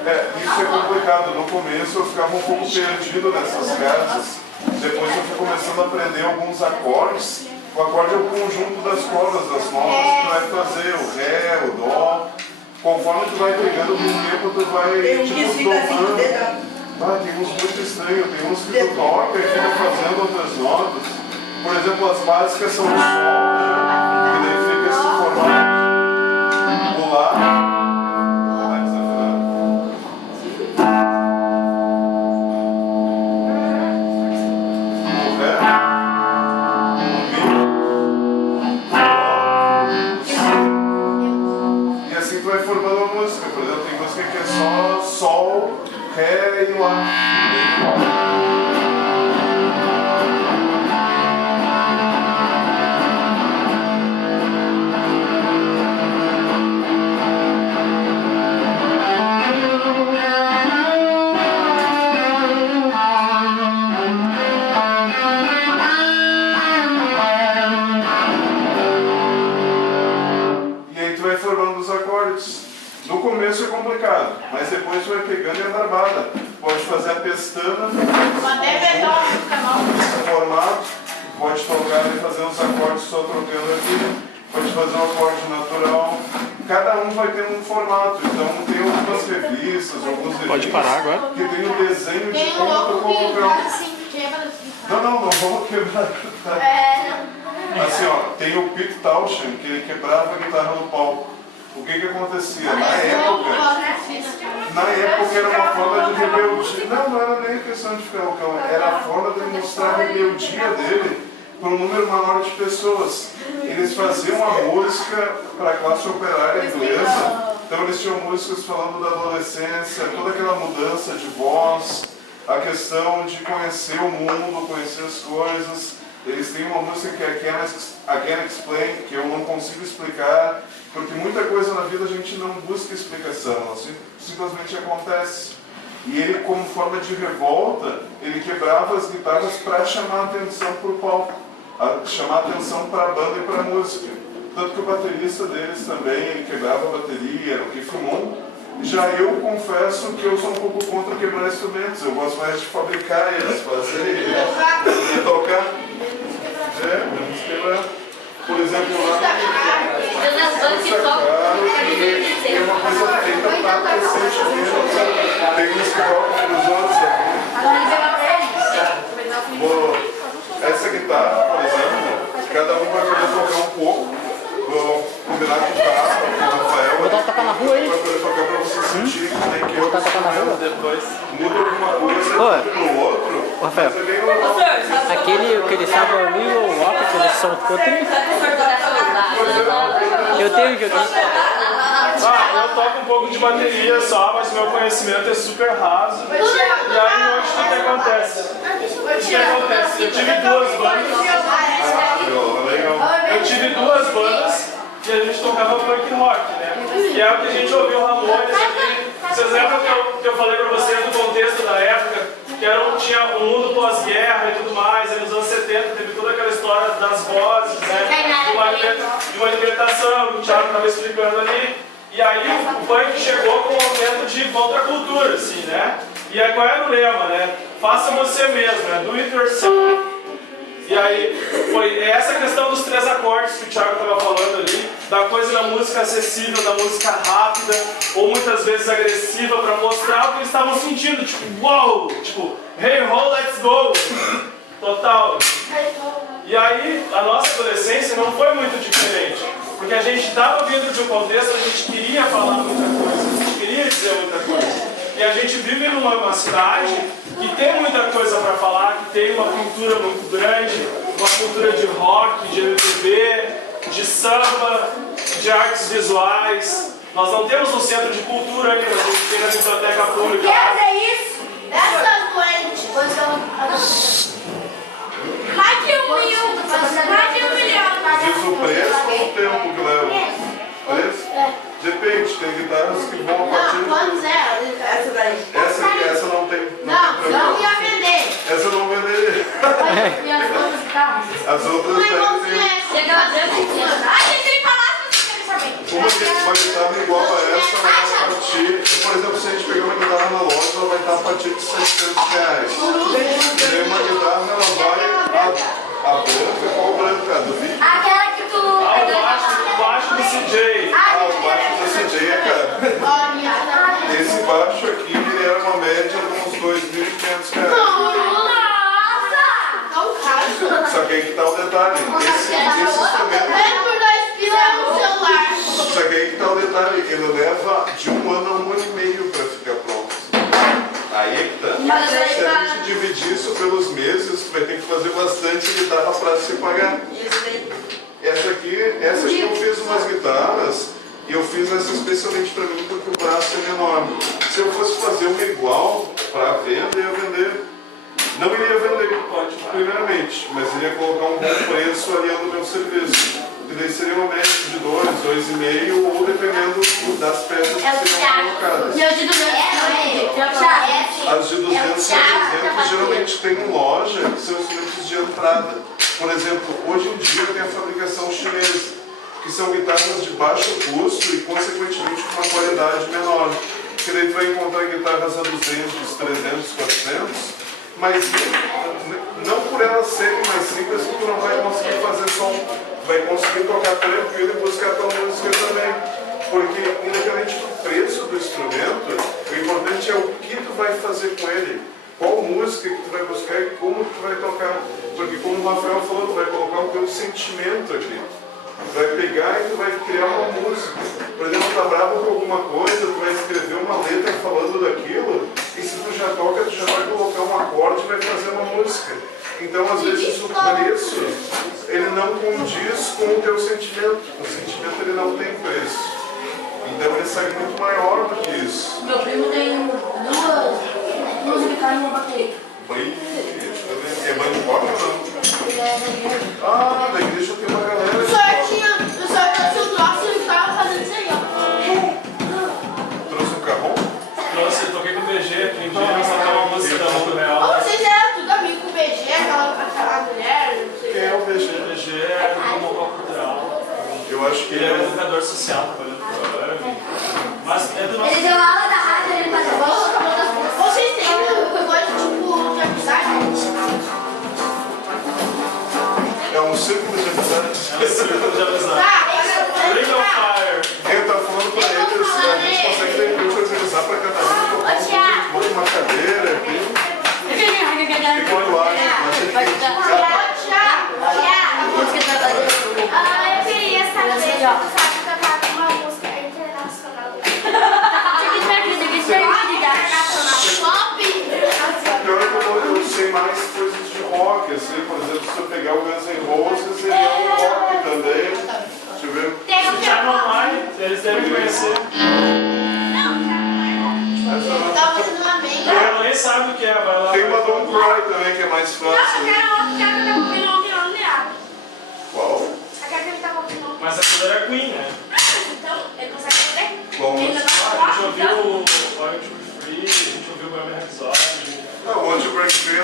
Isso é complicado. No começo eu ficava um pouco perdido nessas casas. Depois eu fui começando a aprender alguns acordes. O acorde é o conjunto das cordas, das notas que tu vai fazer, o Ré, o Dó. Conforme tu vai pegando com o tempo, tu vai domando. Tem uns muito estranhos, tem uns que tu toca e fica fazendo outras notas. Por exemplo, as básicas são o Sol, né? Que daí fica esse formato. O Lá. Sol, Ré e Lá. E aí tu vai formando os acordes. No começo é complicado, mas depois tu vai pegando e é barbada. Pode fazer a pestana, formato, pode tocar e fazer uns acordes só trocando aqui, pode fazer um acorde natural. Cada um vai ter um formato, então tem algumas revistas, alguns pode parar agora? Que tem um desenho de como tu colocar. Não vamos quebrar. Assim, ó, tem o Pete Townshend, que ele quebrava a guitarra no palco. O que acontecia? Na época era uma forma de rebeldia. Não era nem questão de ficar loucão, era a forma de mostrar a rebeldia dele para um número maior de pessoas. Eles faziam a música para a classe operária inglesa, então eles tinham músicas falando da adolescência, toda aquela mudança de voz, a questão de conhecer o mundo, conhecer as coisas. Eles têm uma música que é I Can't Explain, que eu não consigo explicar, porque muita coisa na vida a gente não busca explicação, ela simplesmente acontece. E ele, como forma de revolta, ele quebrava as guitarras para chamar a atenção para o palco, chamar a atenção para a banda e para a música. Tanto que o baterista deles também, ele quebrava a bateria, era o Keith Moon. Já eu confesso que eu sou um pouco contra quebrar instrumentos, eu gosto mais de fabricar eles, fazer e tocar. Vamos quebrar. Por exemplo, lá tem uma coisa feita para crescer chiqueiro, tem uns que tocam para os outros. Essa guitarra, por exemplo, cada um vai poder tocar um pouco. Vou combinar com o Rafael. Vou dar tocar na rua aí. Vai poder tocar para você sentir que eu vou dar tocar na rua. Depois muda alguma coisa pro outro. Rafael, aquele que eles estavam ali, o Walker, que eles são country. Eu tenho um joguinho. Eu toco um pouco de bateria só, mas meu conhecimento é super raso. E aí hoje o que acontece? Eu tive duas bandas. E a gente tocava punk rock, né? Que é o que a gente ouviu Ramones aqui. Vocês lembram que eu falei pra vocês do contexto da época? Que tinha um mundo pós-guerra e tudo mais, e nos anos 70 teve toda aquela história das vozes, né? De uma libertação, que o Thiago estava explicando ali. E aí o punk chegou com um aumento de contracultura, assim, né? E aí qual era o lema, né? Faça você mesmo, né? Do it yourself. E aí foi essa questão dos 3 acordes que o Thiago estava falando ali, da coisa da música acessível, da música rápida, ou muitas vezes agressiva, para mostrar o que eles estavam sentindo, tipo, uau, tipo, hey ho, let's go, total. E aí a nossa adolescência não foi muito diferente, porque a gente estava vindo de um contexto, a gente queria falar muita coisa, a gente queria dizer muita coisa. E a gente vive numa cidade que tem muita coisa para falar, que tem uma cultura muito grande, uma cultura de rock, de MPB, de samba, de artes visuais. Nós não temos um centro de cultura ainda, a gente tem na biblioteca pública. Quer dizer isso? Essa doente. Mais de 1 milhão. Diz o preço ou o tempo que leva? Preço? Depende, tem guitarras que vão a partir de... Quantos é? Essa daí. Essa não tem. Não ia vender. Essa eu não venderia. E as outras guitarras? As outras Uma tem. Chega a dizer que ele falasse, você quer saber. Uma guitarra igual a essa vai partir. Por exemplo, se a gente pegar uma tá a partir de R$700. E aí uma guitarra, ela vai a branca, qual branca? A do vídeo? Aquela que tu... O baixo do CJ. Ah, o baixo do CJ é caro. Esse baixo aqui, ele era uma média de uns R$2.500. Nossa! Só que aí que tá o detalhe. Esse instrumento... É por 2 pila no celular. Só que aí que tá o detalhe. Ele leva de 1 ano a 1 ano e meio pra ficar pronto. Aí é que tá. Se a gente dividir isso pelos meses, tu vai ter que fazer bastante guitarra pra se pagar. Essa aqui eu fiz umas guitarras e eu fiz essa especialmente pra mim porque o braço é menor. Se eu fosse fazer uma igual pra venda, eu ia vender. Não iria vender, primeiramente, mas iria colocar um bom preço aliando o meu serviço. E daí seria uma média de 2, 2,5 ou dependendo das peças que seriam colocadas. E o de 200 As de 200 e 300 geralmente tem loja que são instrumentos de entrada. Por exemplo, hoje em dia tem a fabricação chinesa, que são guitarras de baixo custo e consequentemente com uma qualidade menor. Que daí tu vai encontrar guitarras a 200, 300, 400, mas não por elas serem mais simples, tu não vai conseguir fazer som. Vai conseguir tocar tranquilo e buscar tua música também. Porque independente do preço do instrumento, o importante é o que tu vai fazer com ele. Qual música que tu vai buscar e como tu vai tocar. Porque como o Rafael falou, tu vai colocar o teu sentimento aqui. Tu vai pegar e tu vai criar uma música. Por exemplo, tu tá bravo com alguma coisa, tu vai escrever uma letra falando daquilo, e se tu já toca, tu já vai colocar um acorde e vai fazer uma música. Então, às vezes, o preço, ele não condiz com o teu sentimento. O sentimento, ele não tem preço. Então, ele sai muito maior do que isso. Meu primo tem duas guitarras e uma bateria. Bem, é bem pop ou não? Ele é da igreja. Ah, da igreja tem uma galera. O senhor tinha o troço e ele tava fazendo isso aí, ó. Trouxe um carrão? Nossa, eu toquei com o BG aqui um dia, nós tocamos uma música da Mundo Real. Ô, vocês eram tudo amigo com o BG, aquela mulher, não sei. Quem é o O BG? BG é um local cultural. Eu acho que Ele é ele um é... educador social, trabalhando com mas é do nosso... Ele deu aula da rádio, ele fazia Vocês têm um coisa tipo de amizade? É um círculo de amizade. É um círculo de amizade. Tá, Ring of Fire. Eu tava falando pra eles, a gente consegue de repente organizar pra cada um tocar um, monta uma cadeira aqui. O que tu acha? eu queria saber se tu sabe cantar uma música internacional. Pior é que eu sei mais coisas de rock, assim, por exemplo, se eu pegar o Guns N' Roses, ele é um rock também. Deixa eu ver. Se chama online, eles devem conhecer. Tava fazendo uma meia. Ela nem sabe o que é, vai lá. Tem uma Don't Cry também, que é mais Nossa, eu fácil. quero ouvindo leado. Qual? Aquela que ele tava ouvindo. Mas aquilo era Queen, né? Então, ele consegue fazer? Qual Ele música? não A gente tá ouviu o Orange to Be Free, a gente ouviu o Bohemian Rhapsody. Ah, Want to Break Free é